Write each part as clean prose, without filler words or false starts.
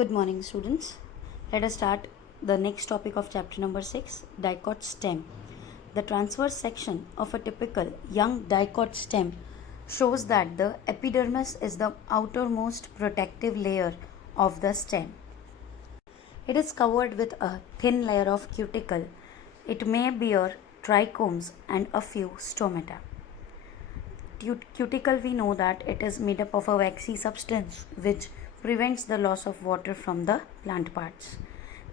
Good morning, students. Let us start the next topic of chapter number 6, dicot stem. The transverse section of a typical young dicot stem shows that the epidermis is the outermost protective layer of the stem. It is covered with a thin layer of cuticle. It may bear trichomes and a few stomata. Cuticle, we know that it is made up of a waxy substance which prevents the loss of water from the plant parts.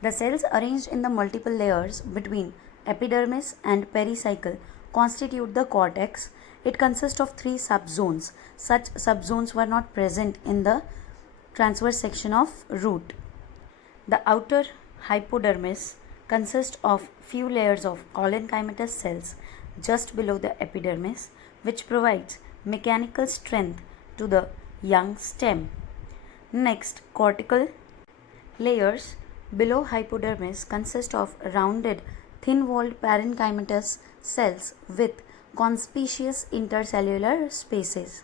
The cells arranged in the multiple layers between epidermis and pericycle constitute the cortex. It consists of 3 subzones. Such subzones were not present in the transverse section of root. The outer hypodermis consists of few layers of collenchymatous cells just below the epidermis, which provides mechanical strength to the young stem. Next, cortical layers below hypodermis consist of rounded, thin-walled parenchymatous cells with conspicuous intercellular spaces.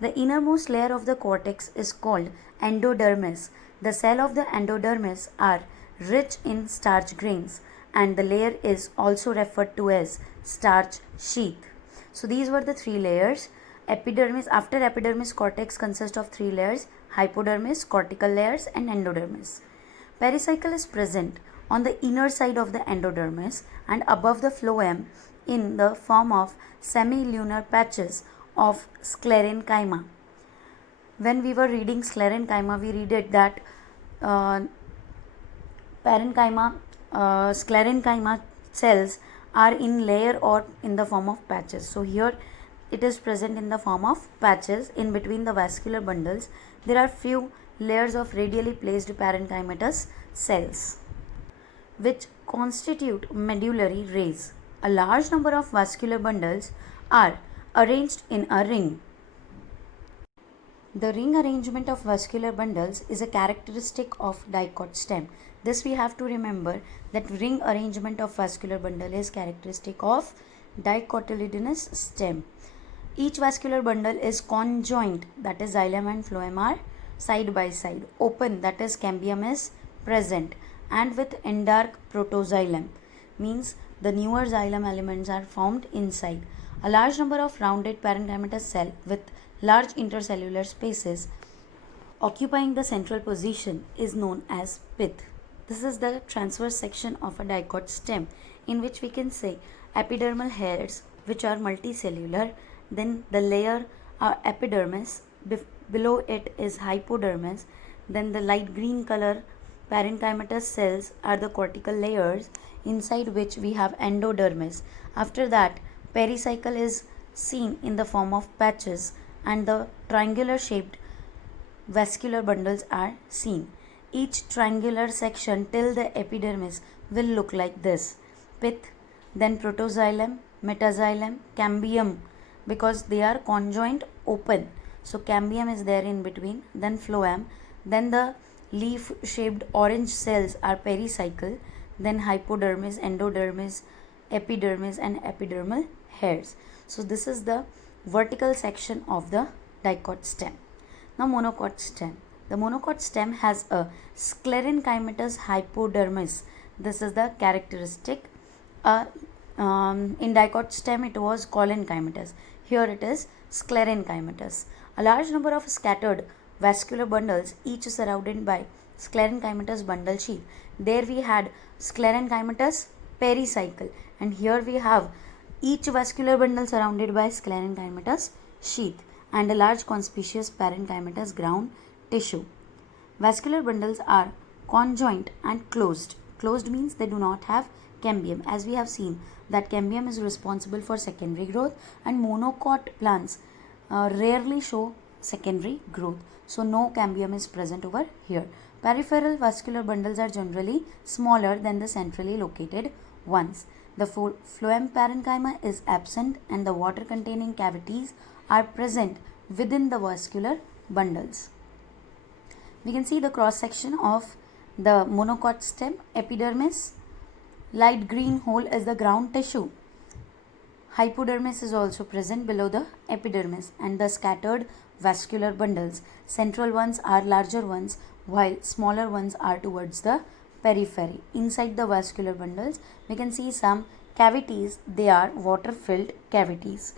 The innermost layer of the cortex is called endodermis. The cells of the endodermis are rich in starch grains, and the layer is also referred to as starch sheath. So these were the 3 layers. Epidermis, after epidermis, cortex consists of 3 layers: hypodermis, cortical layers, and endodermis. Pericycle is present on the inner side of the endodermis and above the phloem in the form of semilunar patches of sclerenchyma. When we were reading sclerenchyma, we read it that sclerenchyma cells are in layer or in the form of patches. So here it is present in the form of patches in between the vascular bundles. There are few layers of radially placed parenchymatous cells which constitute medullary rays. A large number of vascular bundles are arranged in a ring. The ring arrangement of vascular bundles is a characteristic of dicot stem. This we have to remember, that ring arrangement of vascular bundle is characteristic of dicotyledonous stem. Each vascular bundle is conjoint, that is xylem and phloem are side by side. Open, that is cambium is present, and with endark protoxylem, means the newer xylem elements are formed inside. A large number of rounded parenchymatous cell with large intercellular spaces occupying the central position is known as pith. This is the transverse section of a dicot stem, in which we can say epidermal hairs which are multicellular, then the layer epidermis, below it is hypodermis, then the light green color parenchymatous cells are the cortical layers, inside which we have endodermis. After that, pericycle is seen in the form of patches and the triangular shaped vascular bundles are seen. Each triangular section till the epidermis will look like this: pith, then protoxylem, metaxylem, cambium, because they are conjoint open. So cambium is there in between, then phloem, then the leaf shaped orange cells are pericycle, then hypodermis, endodermis, epidermis, and epidermal hairs. So this is the vertical section of the dicot stem. Now monocot stem. The monocot stem has a sclerenchymatous hypodermis. This is the characteristic. In dicot stem it was collenchymatous. Here it is sclerenchymatous. A large number of scattered vascular bundles, each surrounded by sclerenchymatous bundle sheath. There we had sclerenchymatous pericycle, and here we have each vascular bundle surrounded by sclerenchymatous sheath and a large conspicuous parenchymatous ground tissue. Vascular bundles are conjoint and closed. Closed means they do not have cambium, as we have seen that cambium is responsible for secondary growth, and monocot plants rarely show secondary growth. So no cambium is present over here. Peripheral vascular bundles are generally smaller than the centrally located ones. The phloem parenchyma is absent and the water containing cavities are present within the vascular bundles. We can see the cross section of the monocot stem. Epidermis, light green hole is the ground tissue. Hypodermis is also present below the epidermis, and the scattered vascular bundles. Central ones are larger ones, while smaller ones are towards the periphery. Inside the vascular bundles, we can see some cavities. They are water-filled cavities.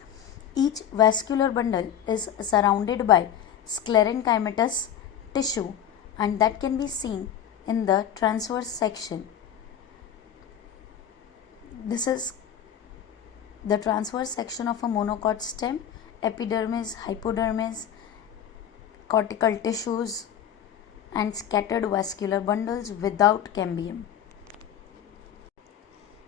Each vascular bundle is surrounded by sclerenchymatous tissue, and that can be seen in the transverse section. This is the transverse section of a monocot stem: epidermis, hypodermis, cortical tissues, and scattered vascular bundles without cambium.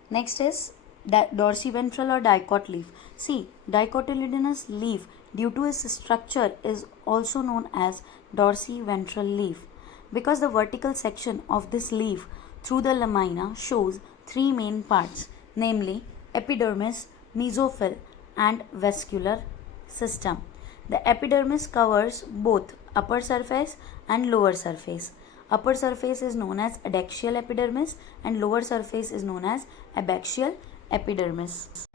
Next is dorsiventral or dicot leaf. See, dicotyledonous leaf, due to its structure, is also known as dorsiventral leaf because the vertical section of this leaf through the lamina shows three main parts, namely epidermis, mesophyll, and vascular system. The epidermis covers both upper surface and lower surface. Upper surface is known as adaxial epidermis and lower surface is known as abaxial epidermis.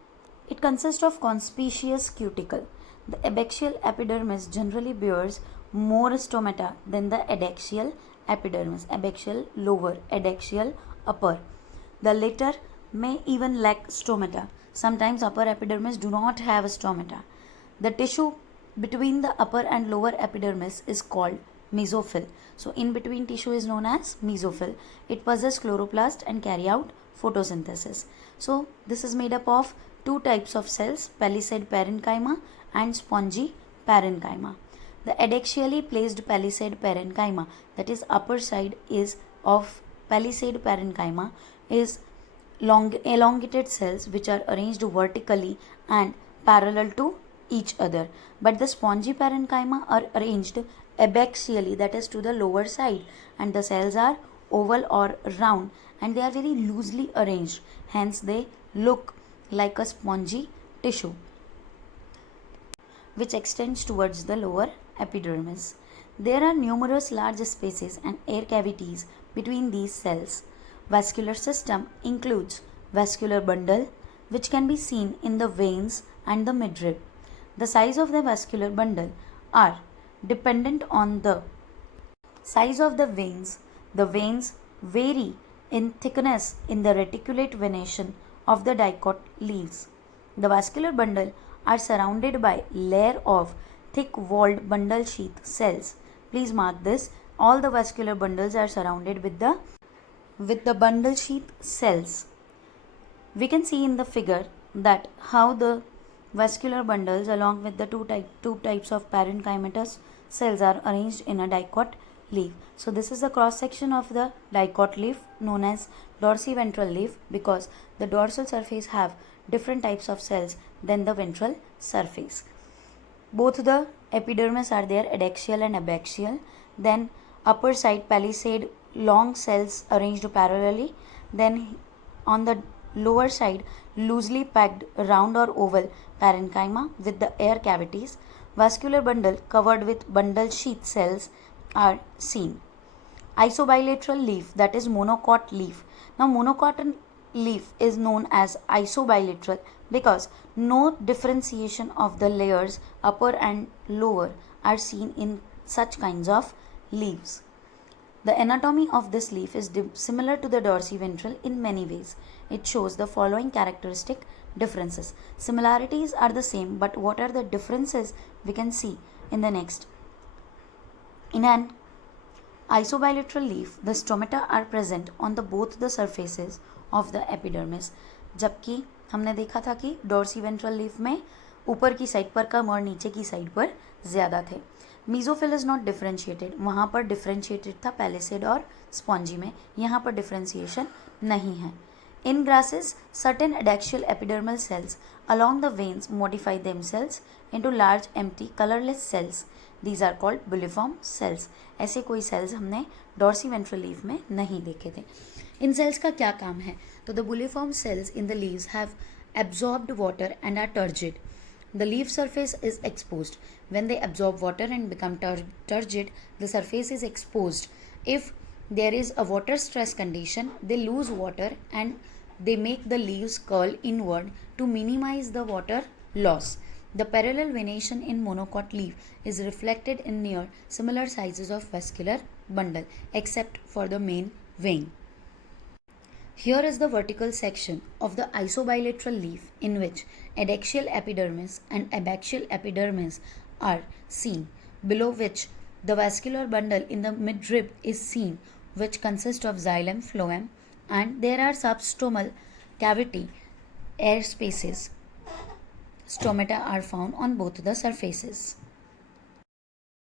It consists of conspicuous cuticle. The abaxial epidermis generally bears more stomata than the adaxial epidermis. Abaxial lower, adaxial upper. The latter may even lack stomata. Sometimes upper epidermis do not have stomata. The tissue between the upper and lower epidermis is called mesophyll. So in between tissue is known as mesophyll. It possesses chloroplast and carry out photosynthesis. So this is made up of two types of cells, palisade parenchyma and spongy parenchyma. The adaxially placed palisade parenchyma, that is upper side is of palisade parenchyma, is elongated cells which are arranged vertically and parallel to each other, but the spongy parenchyma are arranged abaxially, that is to the lower side, and the cells are oval or round and they are very loosely arranged, hence they look like a spongy tissue which extends towards the lower epidermis. There are numerous large spaces and air cavities between these cells. Vascular system includes vascular bundle, which can be seen in the veins and the midrib. The size of the vascular bundle are dependent on the size of the veins. The veins vary in thickness in the reticulate venation of the dicot leaves. The vascular bundle are surrounded by layer of thick walled bundle sheath cells. Please mark this. All the vascular bundles are surrounded with the bundle sheath cells. We can see in the figure that how the vascular bundles along with the two types of parenchymatous cells are arranged in a dicot leaf. So this is the cross section of the dicot leaf known as dorsiventral leaf because the dorsal surface have different types of cells than the ventral surface. Both the epidermis are there, adaxial and abaxial. Then upper side palisade long cells arranged parallelly. Then on the lower side loosely packed round or oval parenchyma with the air cavities. Vascular bundle covered with bundle sheath cells are seen. Isobilateral leaf, that is monocot leaf. Now monocot leaf is known as isobilateral because no differentiation of the layers upper and lower are seen in such kinds of leaves. The anatomy of this leaf is similar to the dorsiventral in many ways. It shows the following characteristic differences. Similarities are the same, but what are the differences we can see in the next. In an isobilateral leaf, the stomata are present on both the surfaces of the epidermis, जबकि हमने देखा था कि dorsiventral leaf में ऊपर की side पर कम और नीचे की साइड पर ज़्यादा थे. मीजोफिल इज़ नॉट डिफ्रेंशिएटेड, वहाँ पर डिफ्रेंशिएटेड था पैलिसेड और स्पॉन्जी में, यहाँ पर डिफ्रेंशिएशन नहीं है. In grasses, certain adaxial epidermal cells along the veins modify themselves into large empty colorless cells. These are called bulliform cells. ऐसे कोई cells हमने dorsiventral leaf में नहीं देखे थे. इन cells का क्या काम है? तो the bulliform cells in the leaves have absorbed water and are turgid. The leaf surface is exposed. When they absorb water and become turgid, the surface is exposed. If there is a water stress condition, they lose water and they make the leaves curl inward to minimize the water loss. The parallel venation in monocot leaf is reflected in near similar sizes of vascular bundle except for the main vein. Here is the vertical section of the isobilateral leaf in which adaxial epidermis and abaxial epidermis are seen, below which the vascular bundle in the midrib is seen, which consists of xylem, phloem, and there are substomal cavity air spaces. Stomata are found on both the surfaces.